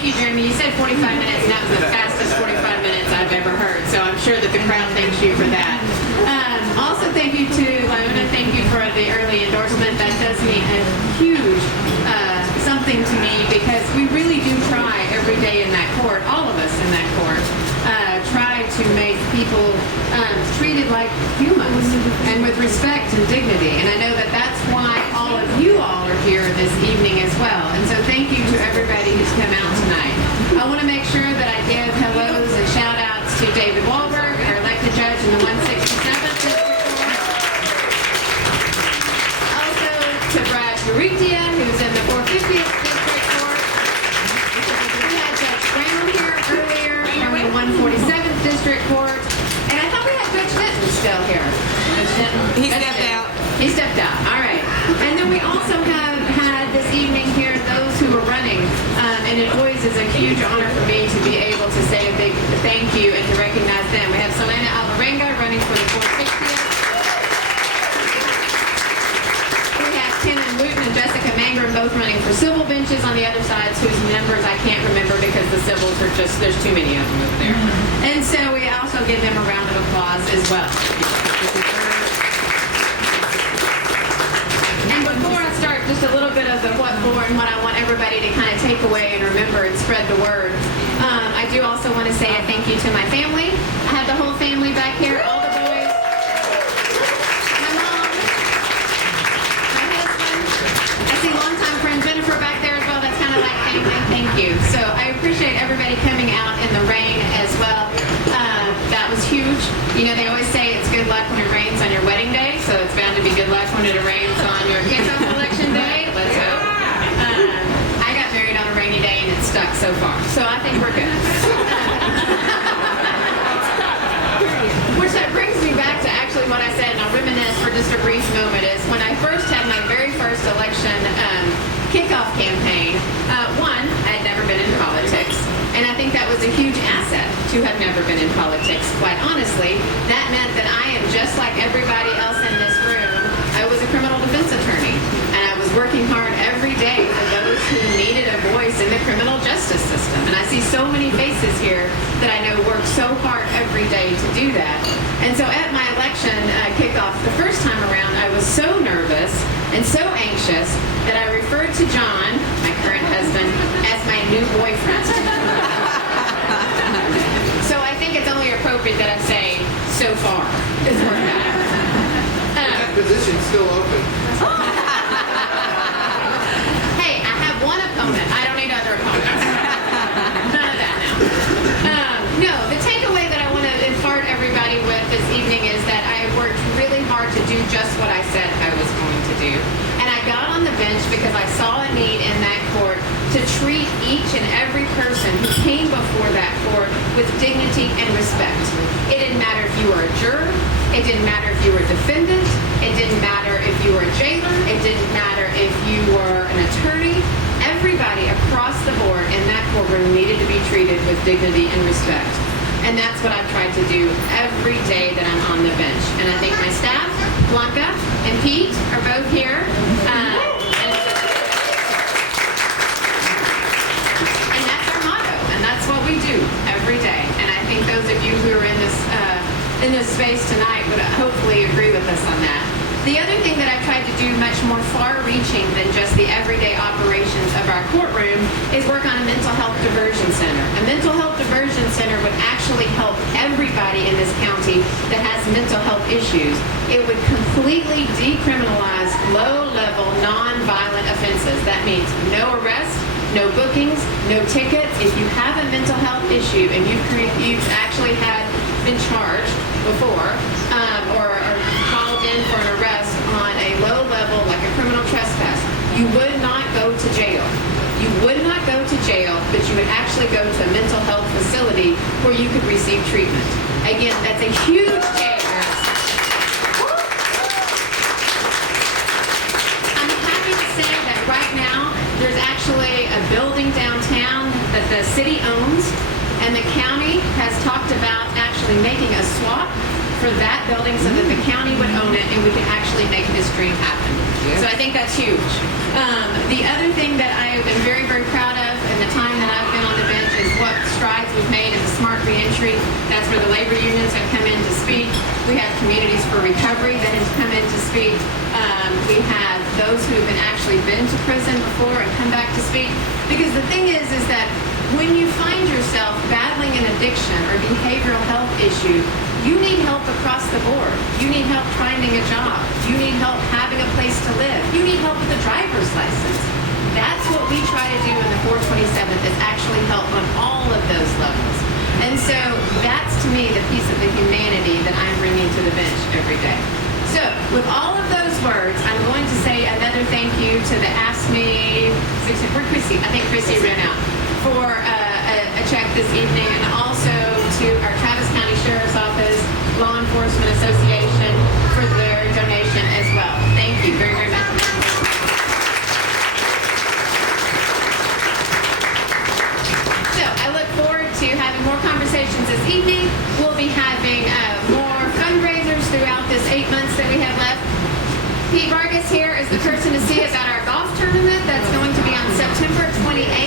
thank you, Jeremy. You said 45 minutes, and that was the fastest 45 minutes I've ever heard. So I'm sure that the crowd thanks you for that. Also, thank you to Luna. Thank you for the early endorsement. That does mean a huge something to me, because we really do try every day in that court, all of us in that court, try to make people treated like humans and with respect and dignity. And I know that that's why all of you all are here this evening as well. And so thank you to everybody who's come out tonight. I want to make sure that I give hellos and shout outs to David Wahlberg, our elected judge in the 167th District Court. Also to Brad Garitia, who's in the 450th District Court. We had Judge Brown here earlier from the 147th District Court. And I thought we had Judge Denton still here. Judge Denton. He stepped out. He stepped out. All right. And then we also have had this evening here those who are running. And it always is a huge honor for me to be able to say a big thank you and to recognize them. We have Selena Alvarenga running for the 460th. We have Ken and Wooten and Jessica Mangrum both running for civil benches on the other sides, whose numbers I can't remember because the civils are just, there's too many of them over there. And so we also give them a round of applause as well. And before I start, just a little bit of the what for and what I want everybody to kind of take away and remember and spread the word. I do also want to say a thank you to my family. I have the whole family back here, all the boys, my mom, my husband. I see longtime friend Jennifer back there as well. That's kind of like family. Thank you. So I appreciate everybody coming out in the rain as well. That was huge. You know, they always say it's good luck when it rains on your wedding day, so it's bound to be good luck when it rains on your kickoff election day. Let's hope. I got married on a rainy day and it's stuck so far, so I think we're good. Which that brings me back to actually what I said, and I'll reminisce for just a brief moment, is when I first had my very first election kickoff campaign, one, I had never been in politics. And I think that was a huge asset to have never been in politics. Quite honestly, that meant that I am just like everybody else in this room. I was a criminal defense attorney, and I was working hard every day for those who needed a voice in the criminal justice system. And I see so many faces here that I know work so hard every day to do that. And so at my election kickoff the first time around, I was so nervous and so anxious that I referred to John, my current husband, as my new boyfriend. So I think it's only appropriate that I say, so far, it's worked out. That position's still open. Hey, I have one opponent. I don't need other opponents. None of that now. No, the takeaway that I want to impart everybody with this evening is that I worked really hard to do just what I said I was going to do. And I got on the bench because I saw a need in that court to treat each and every person who came before that court with dignity and respect. It didn't matter if you were a juror. It didn't matter if you were a defendant. It didn't matter if you were a jailer. It didn't matter if you were an attorney. Everybody across the board in that courtroom needed to be treated with dignity and respect. And that's what I've tried to do every day that I'm on the bench. And I think my staff, Blanca and Pete, are both here. And that's our motto. And that's what we do every day. And I think those of you who are in this space tonight would hopefully agree with us on that. The other thing that I've tried to do much more far-reaching than just the everyday operations of our courtroom is work on a mental health diversion center. A mental health diversion center would actually help everybody in this county that has mental health issues. It would completely decriminalize low-level, non-violent offenses. That means no arrest, no bookings, no tickets. If you have a mental health issue and you've actually been charged before or called in for an arrest on a low level, like a criminal trespass, you would not go to jail. You would not go to jail, but you would actually go to a mental health facility where you could receive treatment. Again, that's a huge change. I'm happy to say that right now there's actually a building downtown that the city owns, and the county has talked about actually making a swap for that building so that the county would own it and we could actually make this dream happen. Yeah. So I think that's huge. The other thing that I have been very, very proud of in the time that I've been on the bench is what strides we've made in the smart reentry. That's where the labor unions have come in to speak. We have communities for recovery that has come in to speak. We have those who have actually been to prison before and come back to speak. Because the thing is that when you find yourself battling an addiction or behavioral health issue, you need help across the board. You need help finding a job. You need help having a place to live. You need help with a driver's license. That's what we try to do in the 427th, is actually help on all of those levels. And so that's, to me, the piece of the humanity that I'm bringing to the bench every day. So with all of those words, I'm going to say another thank you to the Ask Me, where'd Chrissy? I think Chrissy ran out, for a check this evening, and also to our Travis County Sheriff's Office, Law Enforcement Association for their donation as well. Thank you very, very much. So I look forward to having more conversations this evening. We'll be having more fundraisers throughout this 8 months that we have left. Pete Vargas here is the person to see about our golf tournament that's going to be on September 28th.